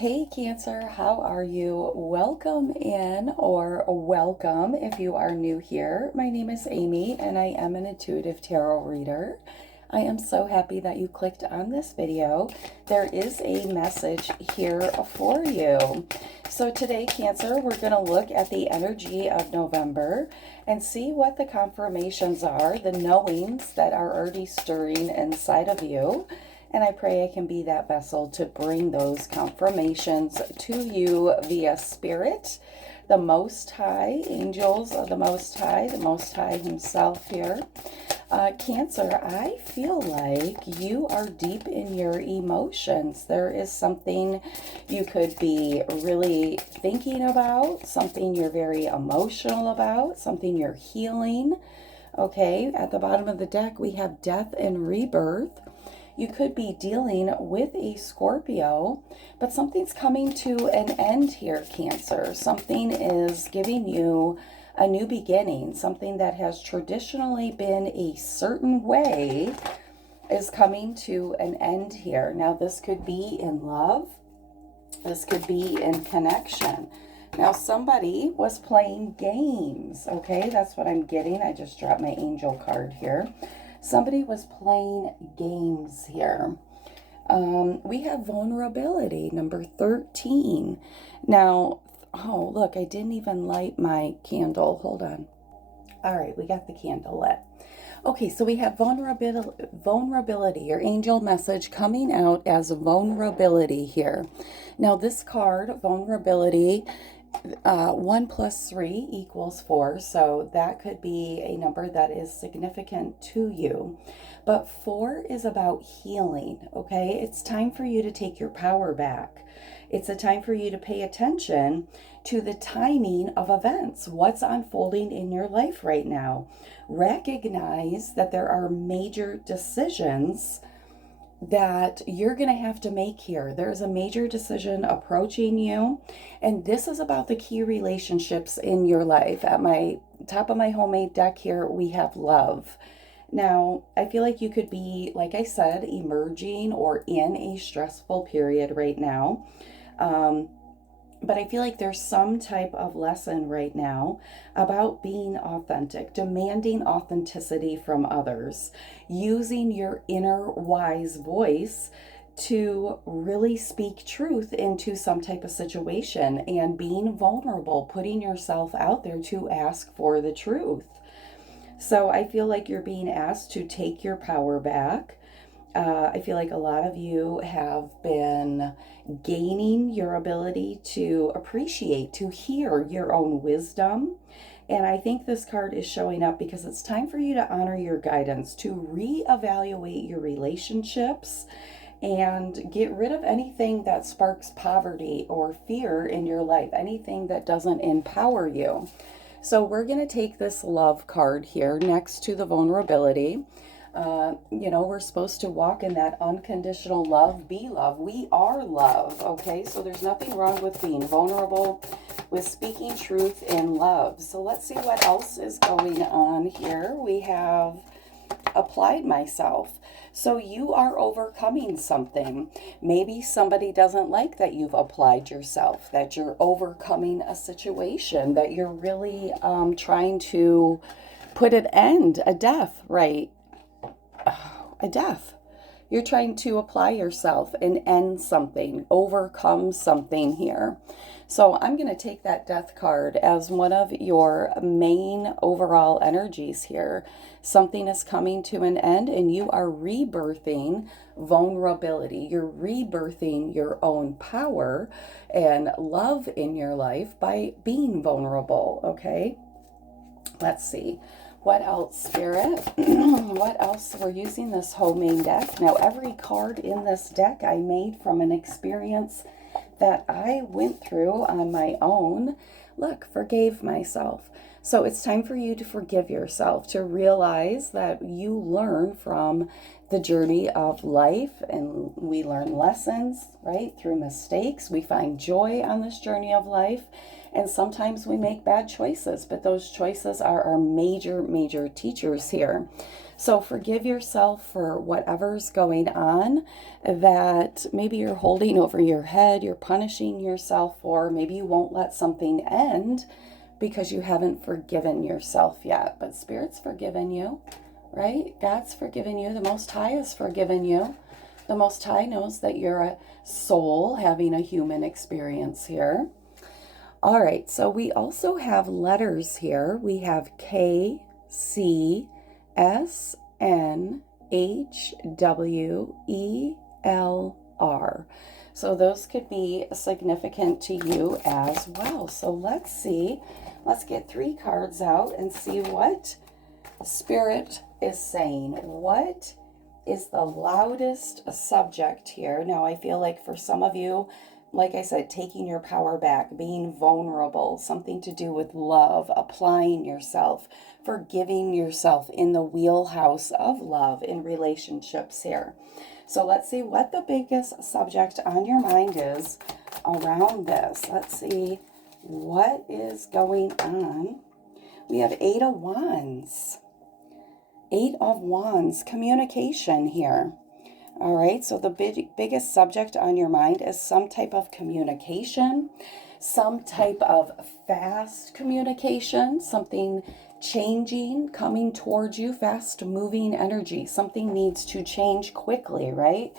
Hey Cancer, how are you? Welcome in, or welcome if you are new here. My name is Amy and I am an intuitive tarot reader. I am so happy that you clicked on this video. There is a message here for you. So today, Cancer, we're going to look at the energy of November and see what the confirmations are, the knowings that are already stirring inside of you. And I pray I can be that vessel to bring those confirmations to you via spirit, the Most High, angels of the Most High himself here. Cancer, I feel like you are deep in your emotions. There is something you could be really thinking about, something you're very emotional about, something you're healing. Okay, at the bottom of the deck, we have death and rebirth. You could be dealing with a Scorpio, but something's coming to an end here, Cancer. Something is giving you a new beginning. Something that has traditionally been a certain way is coming to an end here. Now, this could be in love. This could be in connection. Now, somebody was playing games, okay? That's what I'm getting. I just dropped my angel card here. Somebody was playing games here. We have vulnerability, number 13. Now, oh, look, I didn't even light my candle. Hold on. All right, we got the candle lit. Okay, so we have vulnerability, your angel message coming out as vulnerability here. Now, this card, vulnerability, 1 + 3 = 4, so that could be a number that is significant to you. But 4 is about healing, okay? It's time for you to take your power back. It's a time for you to pay attention to the timing of events, what's unfolding in your life right now. Recognize that there are major decisions that you're going to have to make here. There's a major decision approaching you, and this is about the key relationships in your life. At my top of my homemade deck here, we have love. Now, I feel like you could be, like I said, emerging or in a stressful period right now. But I feel like there's some type of lesson right now about being authentic, demanding authenticity from others, using your inner wise voice to really speak truth into some type of situation, and being vulnerable, putting yourself out there to ask for the truth. So I feel like you're being asked to take your power back. I feel like a lot of you have been gaining your ability to appreciate, to hear your own wisdom. And I think this card is showing up because it's time for you to honor your guidance, to reevaluate your relationships and get rid of anything that sparks poverty or fear in your life, anything that doesn't empower you. So we're going to take this love card here next to the vulnerability. We're supposed to walk in that unconditional love, be love. We are love, okay? So there's nothing wrong with being vulnerable, with speaking truth in love. So let's see what else is going on here. We have applied myself. So you are overcoming something. Maybe somebody doesn't like that you've applied yourself, that you're overcoming a situation, that you're really trying to put an end, a death, right? A death. You're trying to apply yourself and end something, overcome something here. So I'm going to take that death card as one of your main overall energies here. Something is coming to an end and you are rebirthing vulnerability. You're rebirthing your own power and love in your life by being vulnerable, okay? Let's see. What else, Spirit? What else? We're using this homemade deck. Now, every card in this deck I made from an experience that I went through on my own. Look, forgave myself. So it's time for you to forgive yourself, to realize that you learn from the journey of life, and we learn lessons, right, through mistakes. We find joy on this journey of life, and sometimes we make bad choices, but those choices are our major, major teachers here. So forgive yourself for whatever's going on that maybe you're holding over your head, you're punishing yourself for. Maybe you won't let something end because you haven't forgiven yourself yet. But Spirit's forgiven you, right? God's forgiven you. The Most High has forgiven you. The Most High knows that you're a soul having a human experience here. All right, so we also have letters here. We have K, C, S, N, H, W, E, L, R. So those could be significant to you as well. So let's see. Let's get 3 cards out and see what Spirit is saying. What is the loudest subject here? Now, I feel like for some of you, like I said, taking your power back, being vulnerable, something to do with love, applying yourself, forgiving yourself in the wheelhouse of love in relationships here. So let's see what the biggest subject on your mind is around this. Let's see what is going on. We have 8 of Wands. 8 of Wands, communication here. All right, so the biggest subject on your mind is some type of communication, some type of fast communication, something changing, coming towards you, fast moving energy. Something needs to change quickly, right?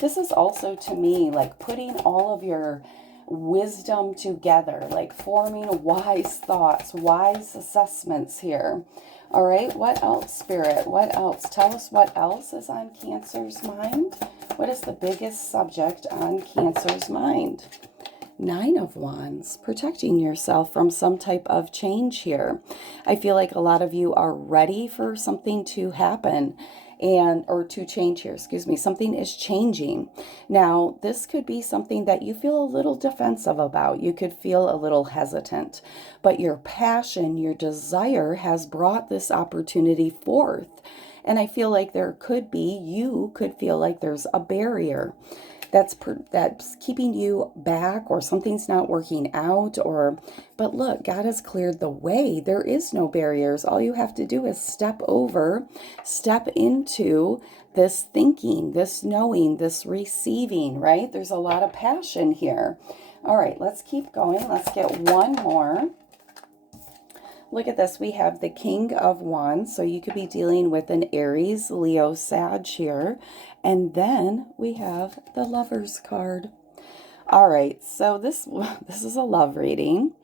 This is also, to me, like putting all of your wisdom together, like forming wise thoughts, wise assessments here. All right, what else, Spirit? What else? Tell us what else is on Cancer's mind. What is the biggest subject on Cancer's mind? 9 of Wands, protecting yourself from some type of change here. I feel like a lot of you are ready for something to happen or to change here, excuse me. Something is changing. Now, this could be something that you feel a little defensive about. You could feel a little hesitant, but your passion, your desire has brought this opportunity forth. And I feel like you could feel like there's a barrier that's keeping you back, or something's not working out, but look, God has cleared the way. There is no barriers. All you have to do is step into this thinking, this knowing, this receiving, right? There's a lot of passion here. All right, let's keep going. Let's get one more. Look at this. We have the King of Wands. So you could be dealing with an Aries, Leo, Sag here. And then we have the Lovers card. All right. So this is a love reading.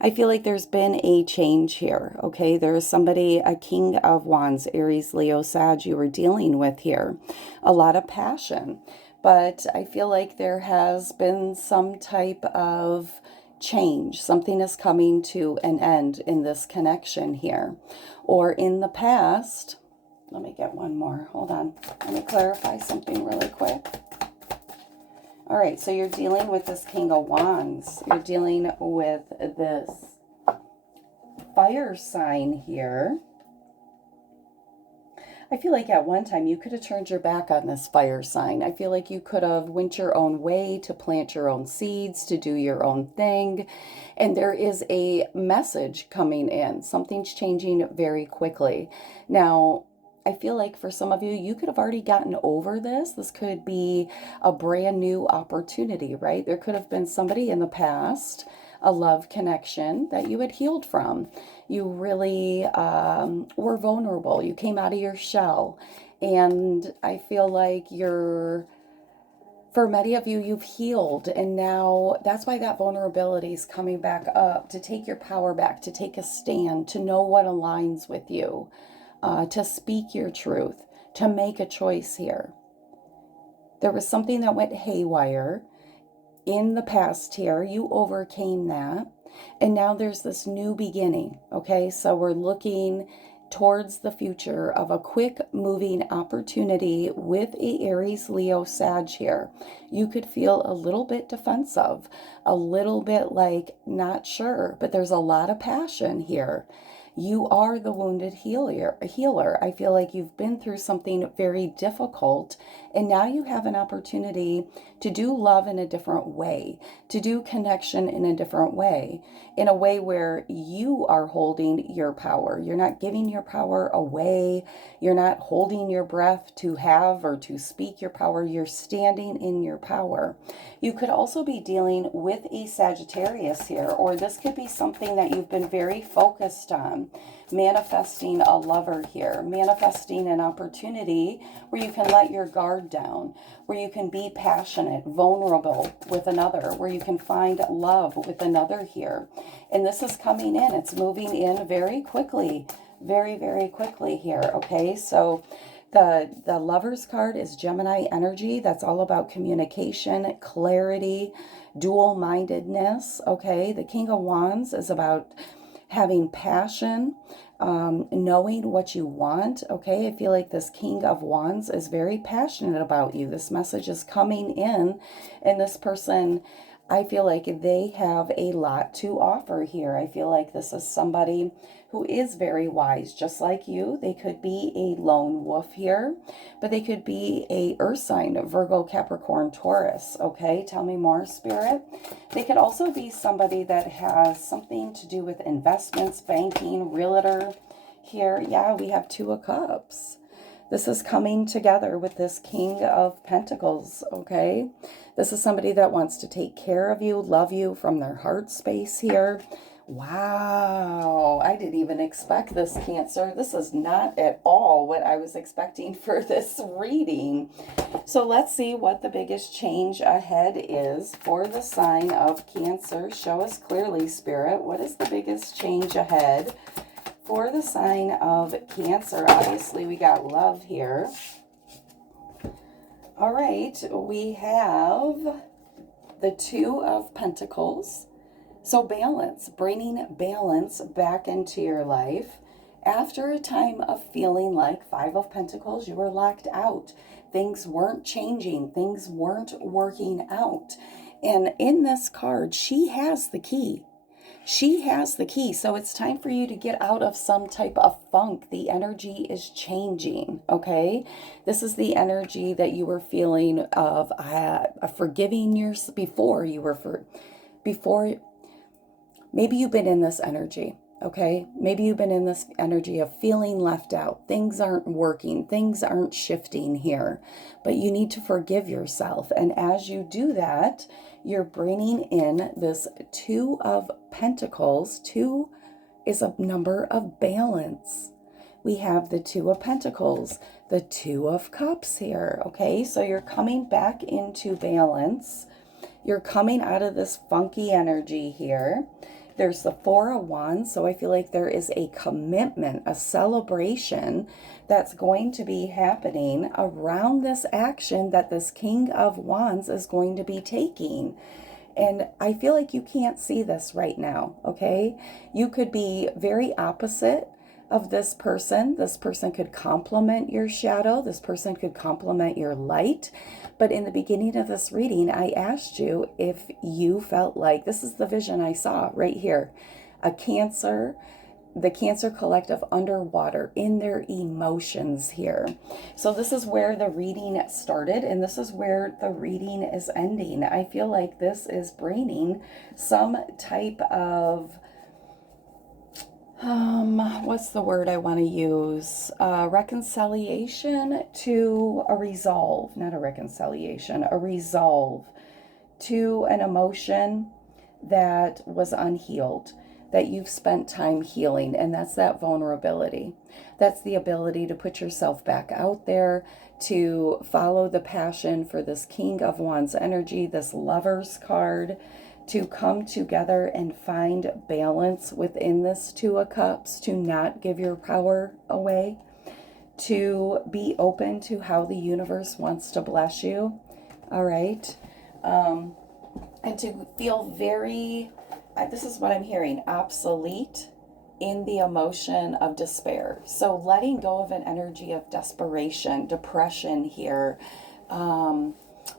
I feel like there's been a change here. Okay. There is somebody, a King of Wands, Aries, Leo, Sag, you were dealing with here. A lot of passion. But I feel like there has been some type of change. Something is coming to an end in this connection here. Or in the past, let me get one more. Hold on. Let me clarify something really quick. All right, so you're dealing with this King of Wands. You're dealing with this fire sign here. I feel like at one time you could have turned your back on this fire sign. I feel like you could have went your own way to plant your own seeds, to do your own thing. And there is a message coming in. Something's changing very quickly. Now, I feel like for some of you, you could have already gotten over this. This could be a brand new opportunity, right? There could have been somebody in the past, a love connection that you had healed from. You really were vulnerable. You came out of your shell. And I feel like for many of you, you've healed. And now that's why that vulnerability is coming back up, to take your power back, to take a stand, to know what aligns with you, to speak your truth, to make a choice here. There was something that went haywire in the past here. You overcame that. And now there's this new beginning. Okay, so we're looking towards the future of a quick moving opportunity with a Aries, Leo, Sag here. You could feel a little bit defensive, a little bit like not sure, but there's a lot of passion here. You are the wounded healer. I feel like you've been through something very difficult, and now you have an opportunity to do love in a different way, to do connection in a way where you are holding your power. You're not giving your power away. You're not holding your breath to have or to speak your power. You're standing in your power. You could also be dealing with a Sagittarius here, or this could be something that you've been very focused on. Manifesting a lover here, manifesting an opportunity where you can let your guard down, where you can be passionate, vulnerable with another, where you can find love with another here. And this is coming in, it's moving in very quickly, very, very quickly here, okay? So the Lover's card is Gemini energy. That's all about communication, clarity, dual-mindedness, okay? The King of Wands is about having passion, knowing what you want, okay? I feel like this King of Wands is very passionate about you. This message is coming in, and this person, I feel like they have a lot to offer here. I feel like this is somebody who is very wise, just like you. They could be a lone wolf here, but they could be a earth sign, Virgo, Capricorn, Taurus, okay? Tell me more, Spirit. They could also be somebody that has something to do with investments, banking, realtor here. Yeah, we have Two of Cups. This is coming together with this King of Pentacles, okay? This is somebody that wants to take care of you, love you from their heart space here. Wow, I didn't even expect this, Cancer. This is not at all what I was expecting for this reading. So let's see what the biggest change ahead is for the sign of Cancer. Show us clearly, Spirit. What is the biggest change ahead for the sign of Cancer? Obviously, we got love here. All right, we have the Two of Pentacles. So balance, bringing balance back into your life. After a time of feeling like Five of Pentacles, you were locked out. Things weren't changing. Things weren't working out. And in this card, she has the key. She has the key. So it's time for you to get out of some type of funk. The energy is changing, okay? This is the energy that you were feeling of forgiving yourself before you were maybe you've been in this energy, okay? Maybe you've been in this energy of feeling left out. Things aren't working. Things aren't shifting here. But you need to forgive yourself. And as you do that, you're bringing in this Two of Pentacles. Two is a number of balance. We have the Two of Pentacles, the Two of Cups here, okay? So you're coming back into balance. You're coming out of this funky energy here. There's the Four of Wands, so I feel like there is a commitment, a celebration that's going to be happening around this action that this King of Wands is going to be taking. And I feel like you can't see this right now, okay? You could be very opposite of this person. This person could complement your shadow. This person could complement your light. But in the beginning of this reading, I asked you if you felt like, this is the vision I saw right here, a Cancer, the Cancer collective underwater in their emotions here. So this is where the reading started, and this is where the reading is ending. I feel like this is bringing some type of what's the word I want to use? Reconciliation to a resolve, not a reconciliation, a resolve to an emotion that was unhealed, that you've spent time healing, and that's that vulnerability. That's the ability to put yourself back out there, to follow the passion for this King of Wands energy, this Lover's card, to come together and find balance within this Two of Cups, to not give your power away, to be open to how the universe wants to bless you, all right? And to feel very, this is what I'm hearing, obsolete in the emotion of despair. So letting go of an energy of desperation, depression here,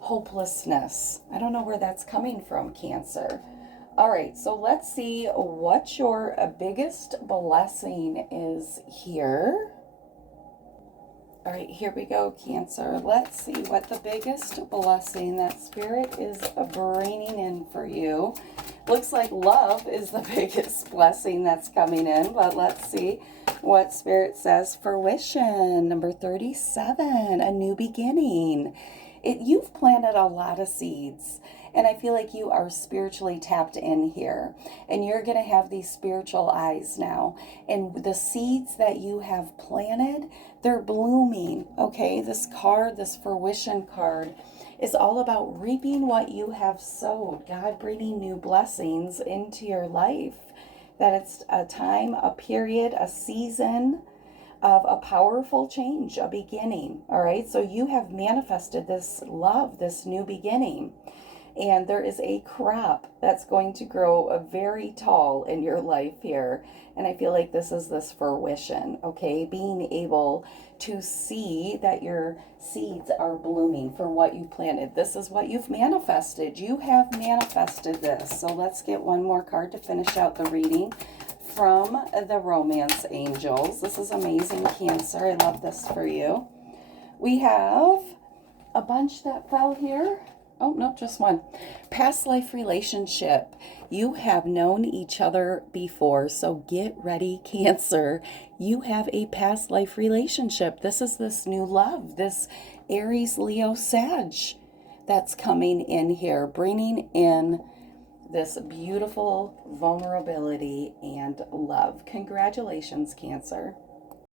hopelessness. I don't know where that's coming from, Cancer. All right, so let's see what your biggest blessing is here. All right, here we go, Cancer. Let's see what the biggest blessing that Spirit is bringing in for you. Looks like love is the biggest blessing that's coming in, but let's see what Spirit says. Fruition, number 37, a new beginning. You've planted a lot of seeds, and I feel like you are spiritually tapped in here, and you're going to have these spiritual eyes now, and the seeds that you have planted, they're blooming. Okay, this card, this fruition card, is all about reaping what you have sowed. God bringing new blessings into your life. That it's a time, a period, a season of a powerful change, a beginning. All right, so you have manifested this love, this new beginning. And there is a crop that's going to grow very tall in your life here. And I feel like this is this fruition, okay? Being able to see that your seeds are blooming for what you planted. This is what you've manifested. You have manifested this. So let's get one more card to finish out the reading from the Romance Angels. This is amazing, Cancer. I love this for you. We have a bunch that fell here. Oh, no, just one. Past life relationship. You have known each other before, so get ready, Cancer. You have a past life relationship. This is this new love, this Aries, Leo, Sag that's coming in here, bringing in this beautiful vulnerability and love. Congratulations, Cancer.